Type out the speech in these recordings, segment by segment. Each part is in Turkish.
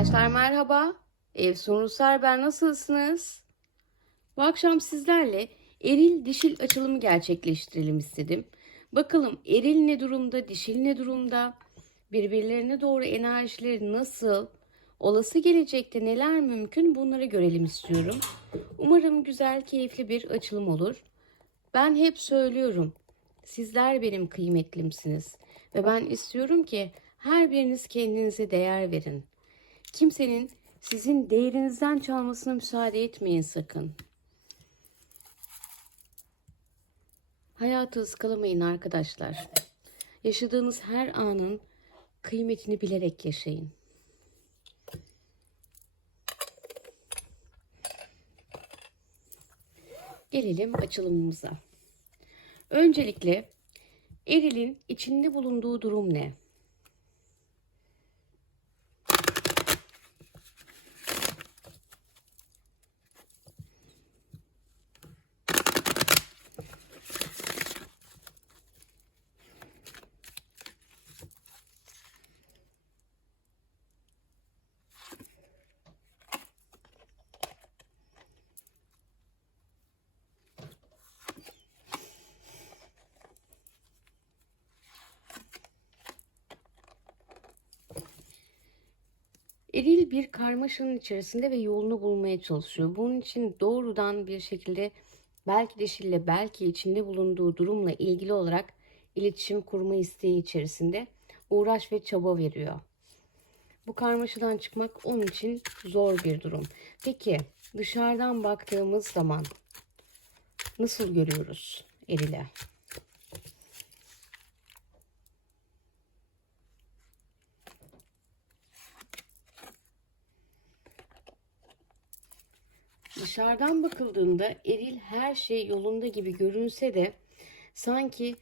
Arkadaşlar merhaba. Efsun Ruslar ben nasılsınız? Bu akşam sizlerle eril dişil açılımı gerçekleştirelim istedim. Bakalım eril ne durumda, dişil ne durumda? Birbirlerine doğru enerjileri nasıl? Olası gelecekte neler mümkün bunları görelim istiyorum. Umarım güzel, keyifli bir açılım olur. Ben hep söylüyorum. Sizler benim kıymetlimsiniz ve ben istiyorum ki her biriniz kendinize değer verin. Kimsenin sizin değerinizden çalmasına müsaade etmeyin sakın. Hayatı ıskalamayın arkadaşlar. Yaşadığınız her anın kıymetini bilerek yaşayın. Gelelim açılımımıza. Öncelikle erilin içinde bulunduğu durum ne? Bir karmaşanın içerisinde ve yolunu bulmaya çalışıyor. Bunun için doğrudan bir şekilde belki dişille belki içinde bulunduğu durumla ilgili olarak iletişim kurma isteği içerisinde uğraş ve çaba veriyor. Bu karmaşadan çıkmak onun için zor bir durum. Peki dışarıdan baktığımız zaman nasıl görüyoruz Eril'e? Dışarıdan bakıldığında eril her şey yolunda gibi görünse de sanki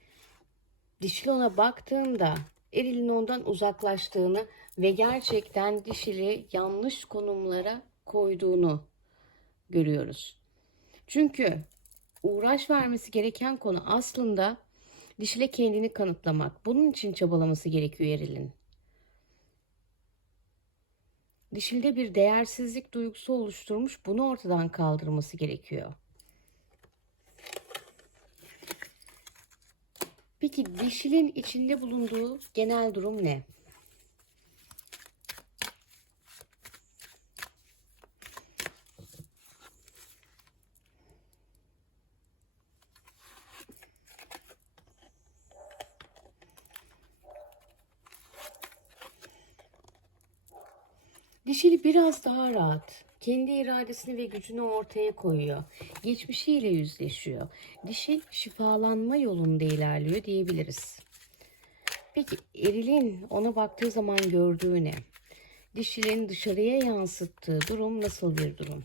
dişil ona baktığında erilin ondan uzaklaştığını ve gerçekten dişili yanlış konumlara koyduğunu görüyoruz. Çünkü uğraş vermesi gereken konu aslında dişile kendini kanıtlamak. Bunun için çabalaması gerekiyor erilin. Dişilde bir değersizlik duygusu oluşturmuş. Bunu ortadan kaldırması gerekiyor. Peki dişilin içinde bulunduğu genel durum ne? Dişili biraz daha rahat. Kendi iradesini ve gücünü ortaya koyuyor. Geçmişiyle yüzleşiyor. Dişil şifalanma yolunda ilerliyor diyebiliriz. Peki erilin ona baktığı zaman gördüğü ne? Dişilin dışarıya yansıttığı durum nasıl bir durum?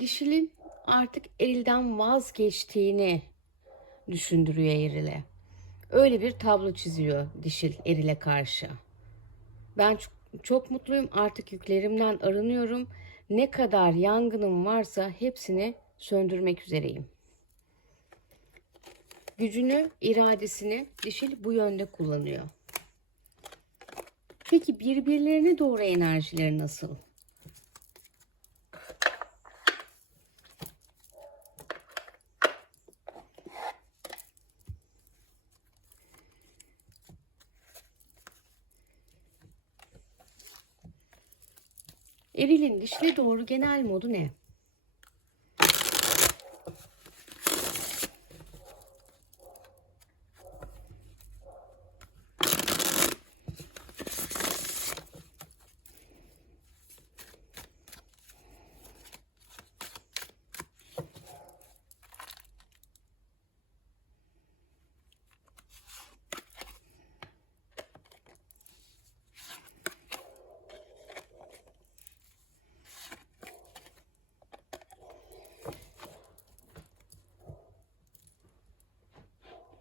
Dişilin artık erilden vazgeçtiğini düşündürüyor erile. Öyle bir tablo çiziyor dişil erile karşı. Ben çok, çok mutluyum artık yüklerimden arınıyorum. Ne kadar yangınım varsa hepsini söndürmek üzereyim. Gücünü, iradesini dişil bu yönde kullanıyor. Peki birbirlerine doğru enerjileri nasıl? Dişine doğru genel modu ne?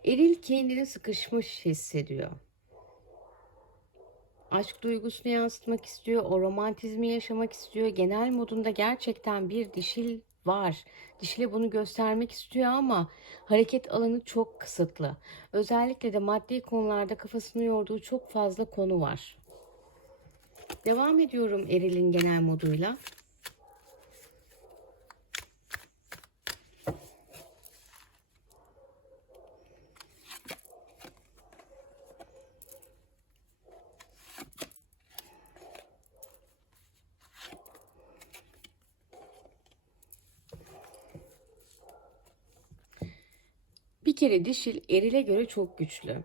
Eril kendini sıkışmış hissediyor. aşk duygusunu yansıtmak istiyor, o romantizmi yaşamak istiyor. Genel modunda gerçekten bir dişil var. Dişile bunu göstermek istiyor ama hareket alanı çok kısıtlı. Özellikle de maddi konularda kafasını yorduğu çok fazla konu var. Devam ediyorum erilin genel moduyla. Kere dişil erile göre çok güçlü.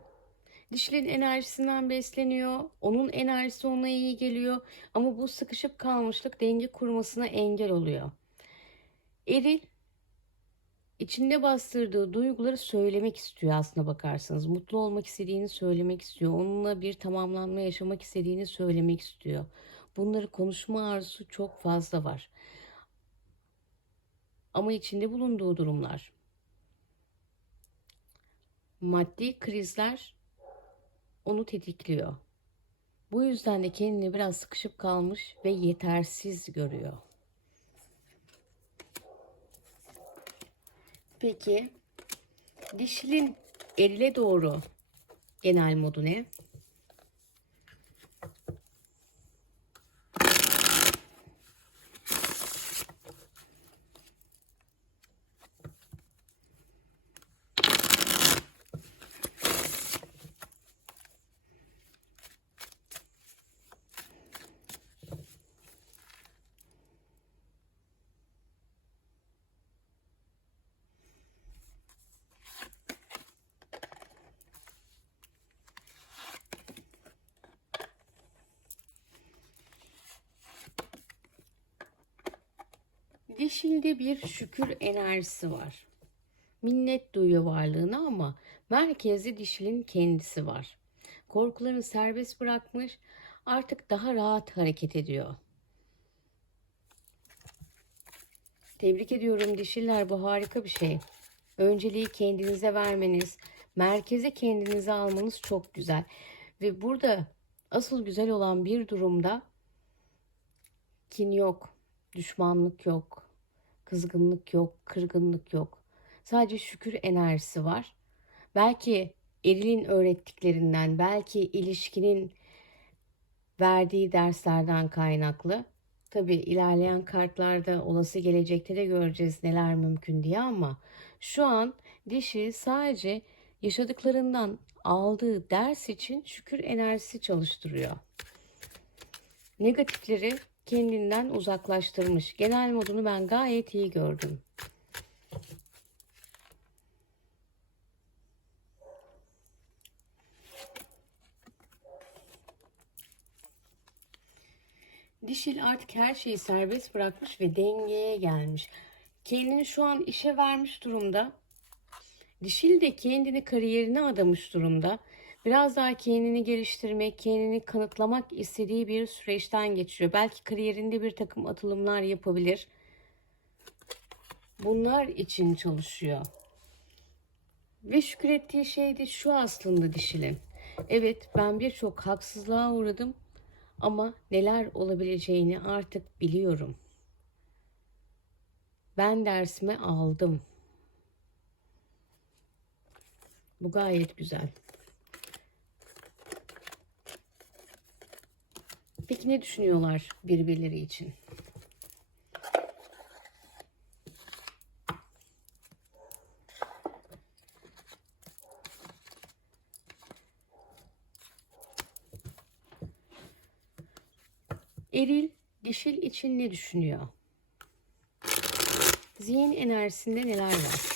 Dişilin enerjisinden besleniyor. Onun enerjisi ona iyi geliyor. Ama bu sıkışıp kalmışlık denge kurmasına engel oluyor. Eril içinde bastırdığı duyguları söylemek istiyor aslına bakarsanız. Mutlu olmak istediğini söylemek istiyor. Onunla bir tamamlanma yaşamak istediğini söylemek istiyor. Bunları konuşma arzusu çok fazla var. Ama içinde bulunduğu durumlar maddi krizler onu tetikliyor. Bu yüzden de kendini biraz sıkışıp kalmış ve yetersiz görüyor. Peki dişilin erile doğru genel modu ne? Dişilde bir şükür enerjisi var. Minnet duyuyor varlığına ama merkezde dişilin kendisi var. Korkularını serbest bırakmış, artık daha rahat hareket ediyor. Tebrik ediyorum dişiller bu harika bir şey. Önceliği kendinize vermeniz, merkeze kendinize almanız çok güzel. Ve burada asıl güzel olan bir durumda kin yok, düşmanlık yok, kızgınlık yok, kırgınlık yok. Sadece şükür enerjisi var. Belki erilin öğrettiklerinden, belki ilişkinin verdiği derslerden kaynaklı. Tabi ilerleyen kartlarda olası gelecekte de göreceğiz neler mümkün diye ama şu an dişi sadece yaşadıklarından aldığı ders için şükür enerjisi çalıştırıyor. Negatifleri kendinden uzaklaştırmış. Genel modunu ben gayet iyi gördüm. Dişil artık her şeyi serbest bırakmış ve dengeye gelmiş. Kendini şu an işe vermiş durumda. Dişil de kendini kariyerine adamış durumda. Biraz daha kendini geliştirmek, kendini kanıtlamak istediği bir süreçten geçiyor. Belki kariyerinde bir takım atılımlar yapabilir. Bunlar için çalışıyor. Ve şükrettiği şey de şu aslında dişilin. Evet ben birçok haksızlığa uğradım ama neler olabileceğini artık biliyorum. Ben dersimi aldım. Bu gayet güzel. Peki ne düşünüyorlar birbirleri için? Eril dişil için ne düşünüyor? Zihin enerjisinde neler var?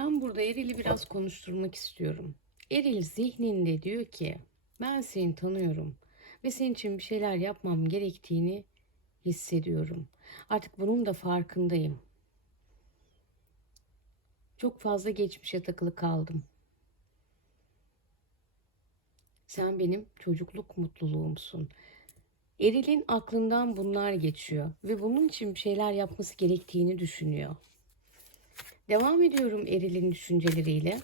Ben burada Eril'i biraz konuşturmak istiyorum. Eril zihninde diyor ki Ben seni tanıyorum ve senin için bir şeyler yapmam gerektiğini hissediyorum. Artık bunun da farkındayım. Çok fazla geçmişe takılı kaldım. Sen benim çocukluk mutluluğumsun. Eril'in aklından bunlar geçiyor ve bunun için bir şeyler yapması gerektiğini düşünüyor. Devam ediyorum Eril'in düşünceleriyle.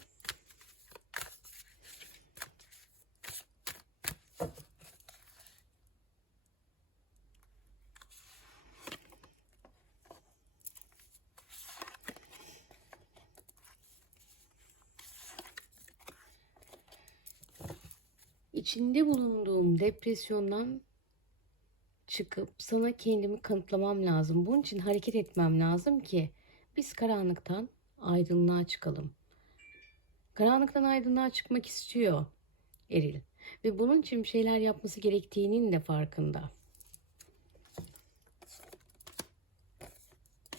İçinde bulunduğum depresyondan çıkıp sana kendimi kanıtlamam lazım. Bunun için hareket etmem lazım ki biz karanlıktan aydınlığa çıkalım. Karanlıktan aydınlığa çıkmak istiyor Eril ve bunun için bir şeyler yapması gerektiğinin de farkında.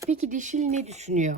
Peki Dişil ne düşünüyor?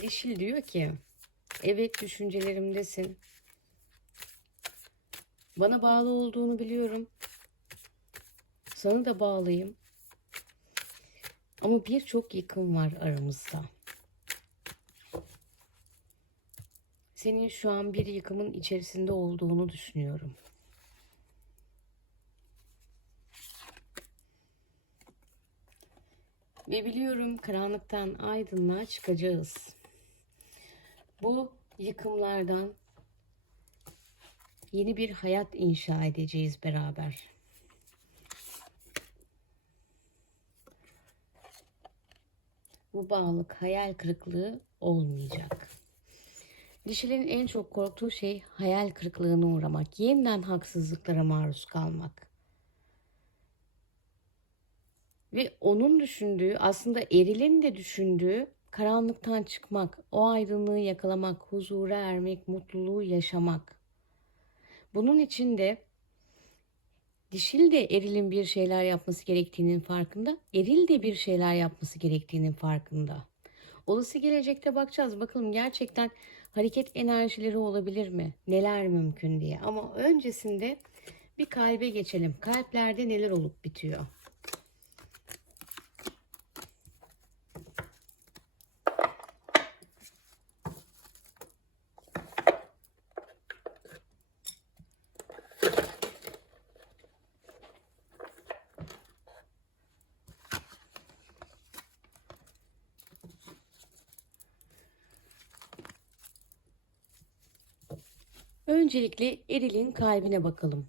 Dişil diyor ki evet düşüncelerimdesin. Bana bağlı olduğunu biliyorum. Sana da bağlıyım. Ama birçok yıkım var aramızda. Senin şu an bir yıkımın içerisinde olduğunu düşünüyorum. Ve biliyorum karanlıktan aydınlığa çıkacağız. Bu yıkımlardan yeni bir hayat inşa edeceğiz beraber. Bu bağlılık hayal kırıklığı olmayacak. Dişilerin en çok korktuğu şey hayal kırıklığına uğramak, yeniden haksızlıklara maruz kalmak. Ve onun düşündüğü aslında erilin de düşündüğü karanlıktan çıkmak, o aydınlığı yakalamak, huzura ermek, mutluluğu yaşamak. Bunun için de dişil de erilin bir şeyler yapması gerektiğinin farkında, eril de bir şeyler yapması gerektiğinin farkında. Olası gelecekte bakacağız bakalım gerçekten hareket enerjileri olabilir mi? Neler mümkün diye. Ama öncesinde bir kalbe geçelim. Kalplerde neler olup bitiyor? Öncelikle Eril'in kalbine bakalım.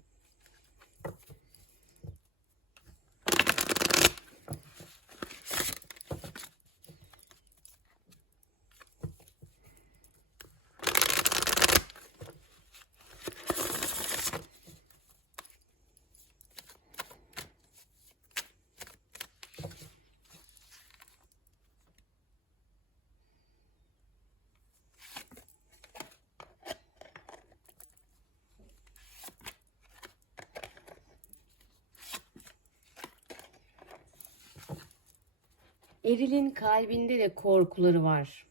Eril'in kalbinde de korkuları var.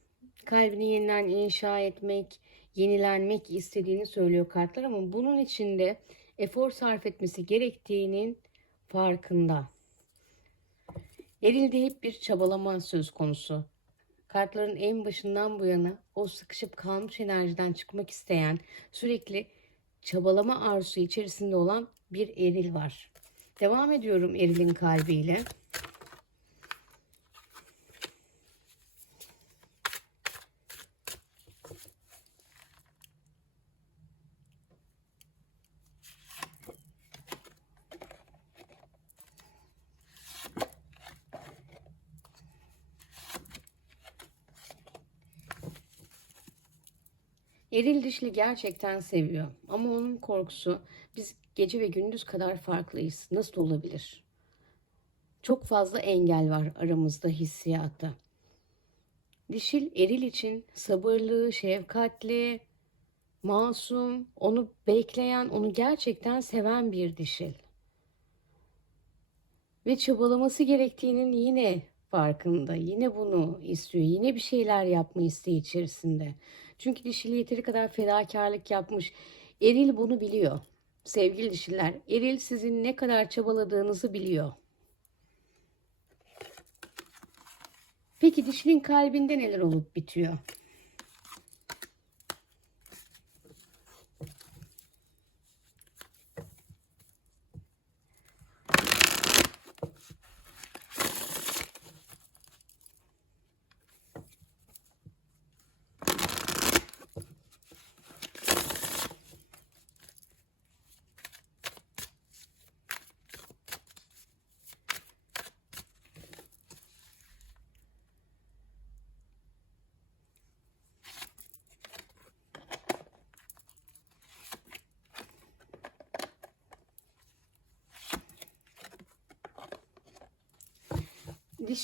Kalbini yeniden inşa etmek, yenilenmek istediğini söylüyor kartlar ama bunun için de efor sarf etmesi gerektiğinin farkında. Eril'de hep bir çabalama söz konusu. Kartların en başından bu yana o sıkışıp kalmış enerjiden çıkmak isteyen, sürekli çabalama arzusu içerisinde olan bir eril var. Devam ediyorum erilin kalbiyle. Eril dişli gerçekten seviyor ama onun korkusu biz gece ve gündüz kadar farklıyız. Nasıl olabilir? Çok fazla engel var aramızda hissiyatta. Dişil eril için sabırlı, şefkatli, masum, onu bekleyen, onu gerçekten seven bir dişil. Ve çabalaması gerektiğinin yine farkında. Yine bunu istiyor. Yine bir şeyler yapma isteği içerisinde. Çünkü dişil yeteri kadar fedakarlık yapmış. Eril bunu biliyor. Sevgili dişiler, eril sizin ne kadar çabaladığınızı biliyor. Peki dişinin kalbinde neler olup bitiyor?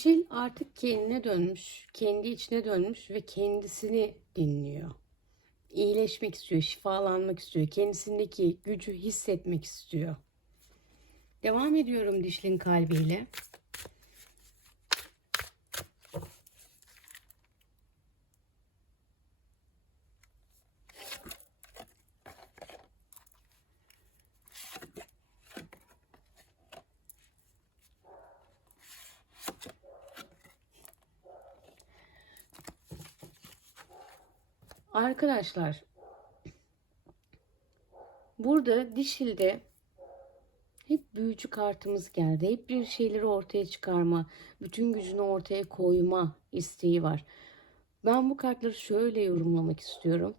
Dişil artık kendine dönmüş, kendi içine dönmüş ve kendisini dinliyor. İyileşmek istiyor, şifalanmak istiyor, kendisindeki gücü hissetmek istiyor. Devam ediyorum dişlin kalbiyle. Arkadaşlar burada dişilde hep büyücü kartımız geldi. Hep bir şeyleri ortaya çıkarma, bütün gücünü ortaya koyma isteği var. Ben bu kartları şöyle yorumlamak istiyorum.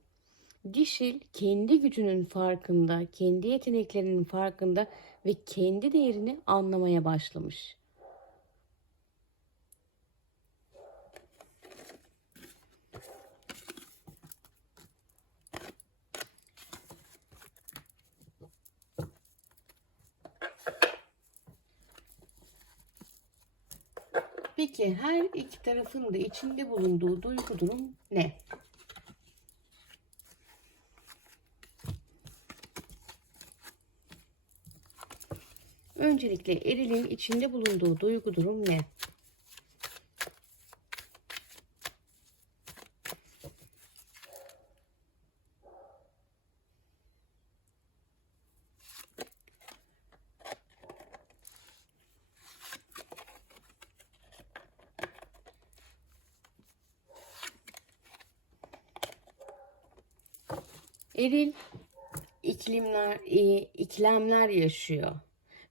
Dişil kendi gücünün farkında, kendi yeteneklerinin farkında ve kendi değerini anlamaya başlamış. Peki her iki tarafın da içinde bulunduğu duygu durum ne? Öncelikle erilin içinde bulunduğu duygu durum ne? Eril iklimler, e, iklemler yaşıyor.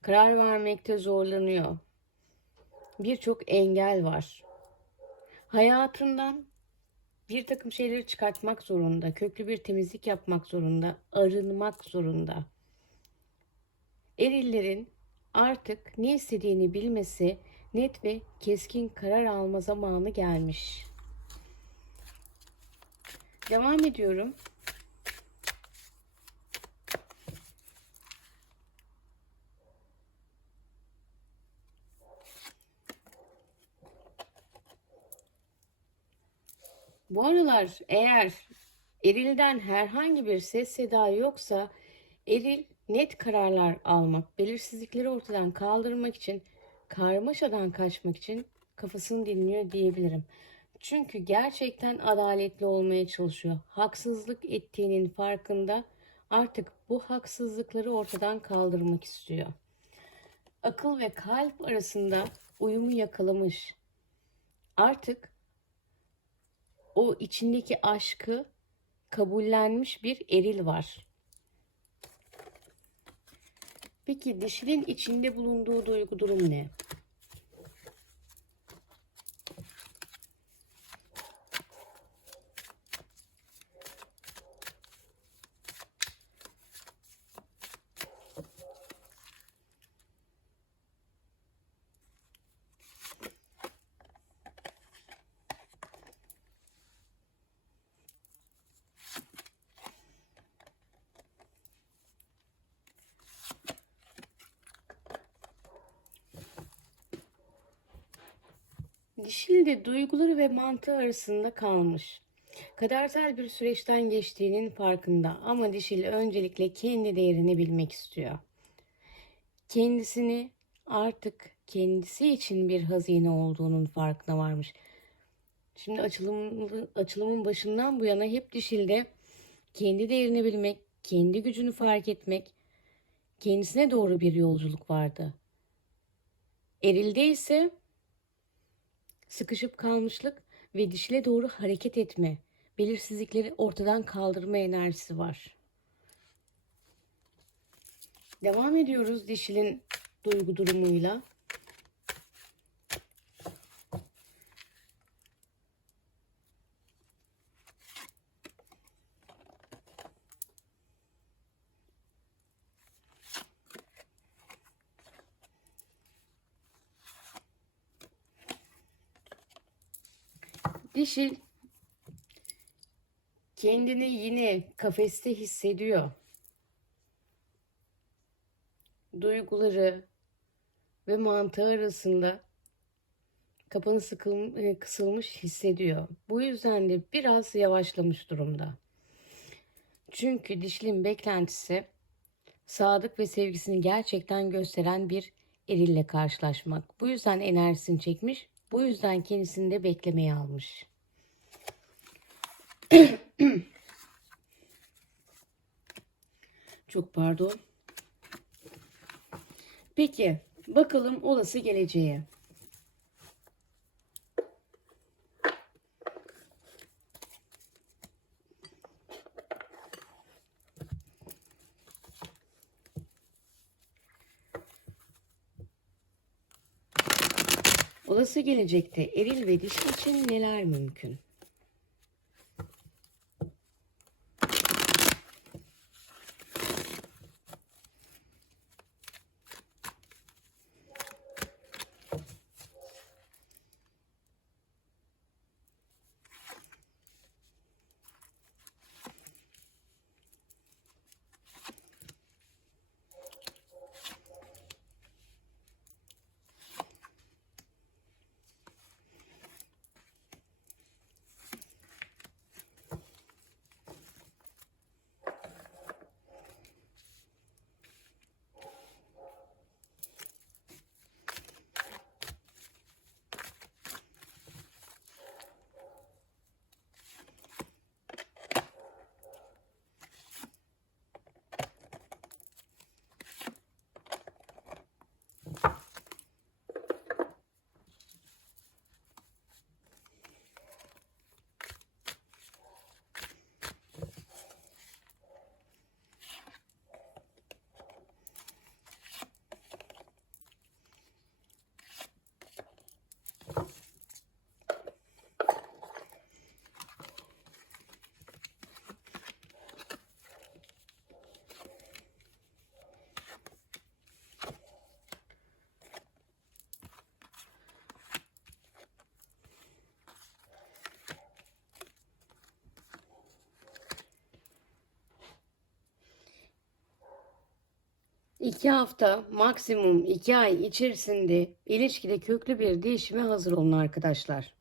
Karar vermekte zorlanıyor. Birçok engel var. Hayatından bir takım şeyleri çıkartmak zorunda, köklü bir temizlik yapmak zorunda, arınmak zorunda. Erillerin artık ne istediğini bilmesi, net ve keskin karar alma zamanı gelmiş. Devam ediyorum. Bu aralar eğer erilden herhangi bir ses seda yoksa eril net kararlar almak, belirsizlikleri ortadan kaldırmak için, karmaşadan kaçmak için kafasını dinliyor diyebilirim. Çünkü gerçekten adaletli olmaya çalışıyor. Haksızlık ettiğinin farkında artık bu haksızlıkları ortadan kaldırmak istiyor. Akıl ve kalp arasında uyumu yakalamış. Artık o içindeki aşkı kabullenmiş bir eril var. Peki dişinin içinde bulunduğu duygu durum ne? Dişil de duyguları ve mantığı arasında kalmış. Kadersel bir süreçten geçtiğinin farkında ama dişil öncelikle kendi değerini bilmek istiyor. Kendisini artık kendisi için bir hazine olduğunun farkına varmış. Şimdi açılımlı, açılımın başından bu yana hep dişilde kendi değerini bilmek, kendi gücünü fark etmek, kendisine doğru bir yolculuk vardı. Erilde ise sıkışıp kalmışlık ve dişile doğru hareket etme, belirsizlikleri ortadan kaldırma enerjisi var. Devam ediyoruz dişilin duygu durumuyla. Dişil kendini yine kafeste hissediyor. Duyguları ve mantığı arasında kapanı sıkıl, e, kısılmış hissediyor. Bu yüzden de biraz yavaşlamış durumda. Çünkü dişilin beklentisi sadık ve sevgisini gerçekten gösteren bir erille karşılaşmak. Bu yüzden enerjisini çekmiş. Bu yüzden kendisini de beklemeye almış. Çok pardon. Peki bakalım olası geleceğe. Olası gelecekte eril ve dişi için neler mümkün? İki hafta maksimum iki ay içerisinde ilişkide köklü bir değişime hazır olun arkadaşlar.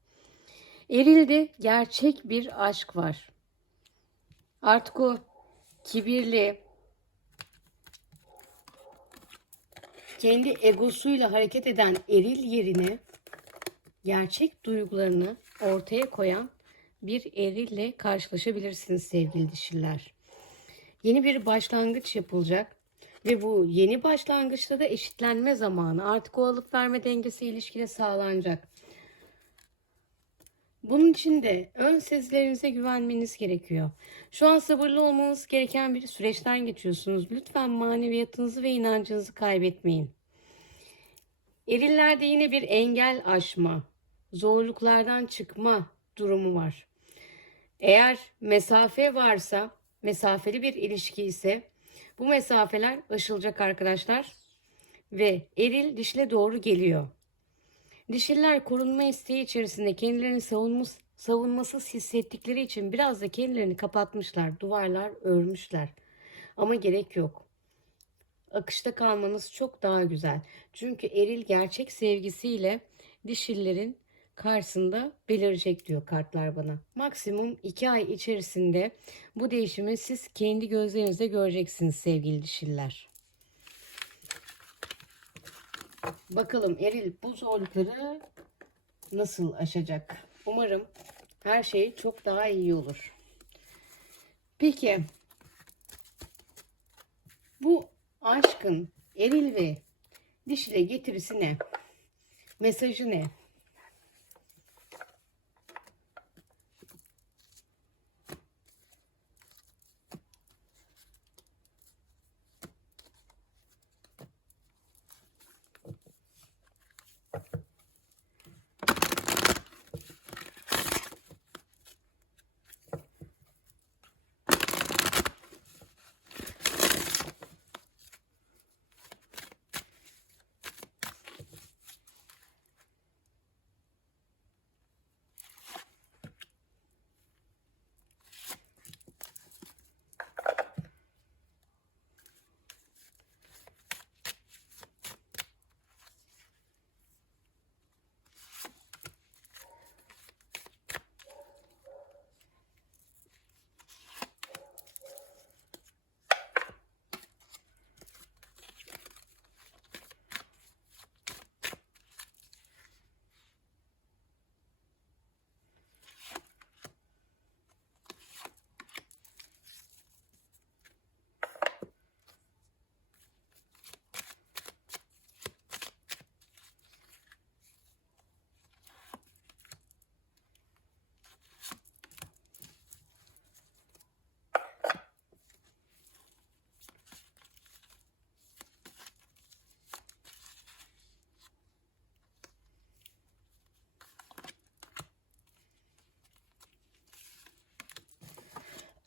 Eril'de gerçek bir aşk var. Artık o kibirli, kendi egosuyla hareket eden eril yerine gerçek duygularını ortaya koyan bir erille karşılaşabilirsiniz sevgili dişiler. Yeni bir başlangıç yapılacak ve bu yeni başlangıçta da eşitlenme zamanı. Artık o alıp verme dengesi ilişkide sağlanacak. Bunun için de ön sezilerinize güvenmeniz gerekiyor. Şu an sabırlı olmanız gereken bir süreçten geçiyorsunuz. Lütfen maneviyatınızı ve inancınızı kaybetmeyin. Erillerde yine bir engel aşma, zorluklardan çıkma durumu var. Eğer mesafe varsa, mesafeli bir ilişki ise bu mesafeler aşılacak arkadaşlar ve eril dişle doğru geliyor. Dişiller korunma isteği içerisinde kendilerini savunmus, savunmasız hissettikleri için biraz da kendilerini kapatmışlar, duvarlar örmüşler. Ama gerek yok. Akışta kalmanız çok daha güzel. Çünkü eril gerçek sevgisiyle dişillerin karşısında belirecek diyor kartlar bana. Maksimum 2 ay içerisinde bu değişimi siz kendi gözlerinizle göreceksiniz sevgili dişiller. Bakalım Eril bu zorlukları nasıl aşacak? Umarım her şey çok daha iyi olur. Peki bu aşkın eril ve dişile getirisi ne? Mesajı ne?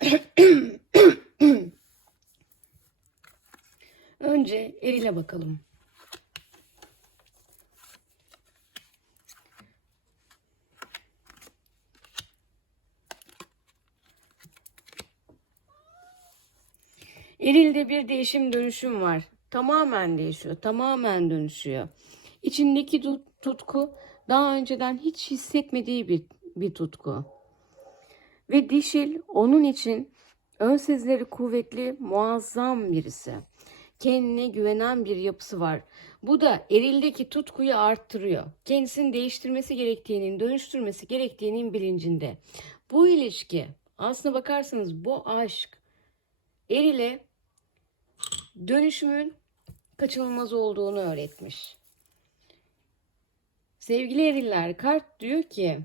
Önce erile bakalım. Eril'de bir değişim dönüşüm var. Tamamen değişiyor, tamamen dönüşüyor. İçindeki tut- tutku daha önceden hiç hissetmediği bir, bir tutku. Ve dişil onun için ön sezileri kuvvetli, muazzam birisi. Kendine güvenen bir yapısı var. Bu da erildeki tutkuyu arttırıyor. Kendisini değiştirmesi gerektiğinin, dönüştürmesi gerektiğinin bilincinde. Bu ilişki aslına bakarsanız bu aşk erile dönüşümün kaçınılmaz olduğunu öğretmiş. Sevgili eriller kart diyor ki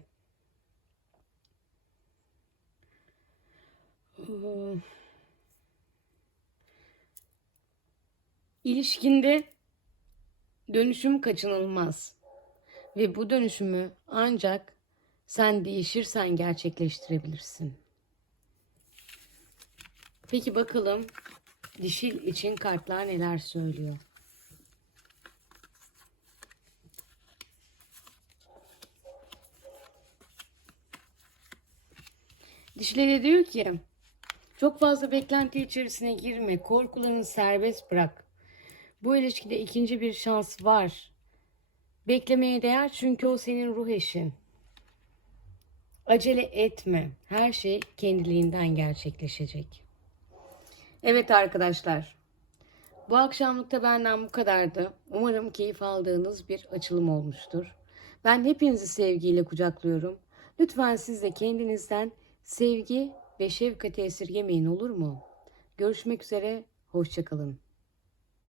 ilişkinde dönüşüm kaçınılmaz ve bu dönüşümü ancak sen değişirsen gerçekleştirebilirsin. Peki bakalım dişil için kartlar neler söylüyor? Dişlere diyor ki çok fazla beklenti içerisine girme. Korkularını serbest bırak. Bu ilişkide ikinci bir şans var. Beklemeye değer çünkü o senin ruh eşin. Acele etme. Her şey kendiliğinden gerçekleşecek. Evet arkadaşlar. Bu akşamlıkta benden bu kadardı. Umarım keyif aldığınız bir açılım olmuştur. Ben hepinizi sevgiyle kucaklıyorum. Lütfen siz de kendinizden sevgi ve şefkati esirgemeyin olur mu? Görüşmek üzere, hoşçakalın.